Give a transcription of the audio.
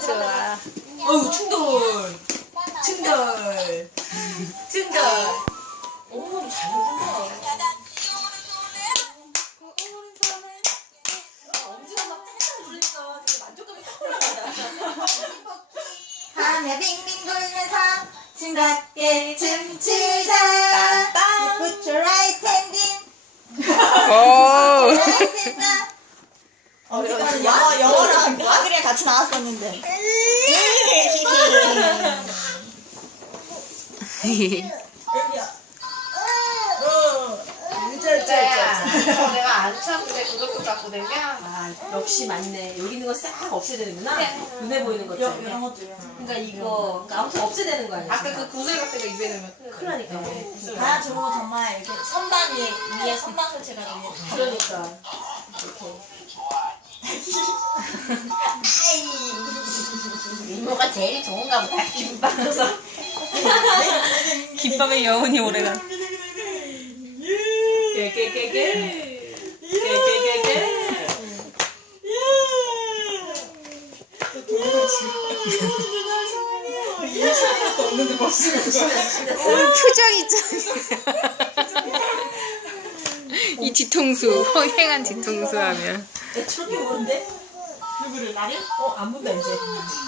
좋아. 어우 충돌. 충돌. 충돌. 오 잘한다. 밤에 빙빙 돌면서 즐겁게 춤추자 Put your right hand in Put your right hand in 어, 여기까 영어, 영어랑 과학이랑 같이 나왔었는데. 아, 역시 맞네. 여기 있는 거싹 없애되는구나. 눈에 보이는 것들. 여, 이들 그러니까 이거 그러니까 아무튼 없애되는 거야. 아까 그 구슬 같은 거 입에 넣으면. 그니까 그러니까. 네. 다 네. 아, 저거 정말 이렇게 선반 위에 선반 설치가 되는 그러니까. 이렇게. 이모가 제일 좋은가 보 김밥에서. 김밥의 여운이 오래가. 이 뒤통수 허행한 뒤통수 하면 애초기 뭔데? 누구를 나려? 어, 안 본다, 이제.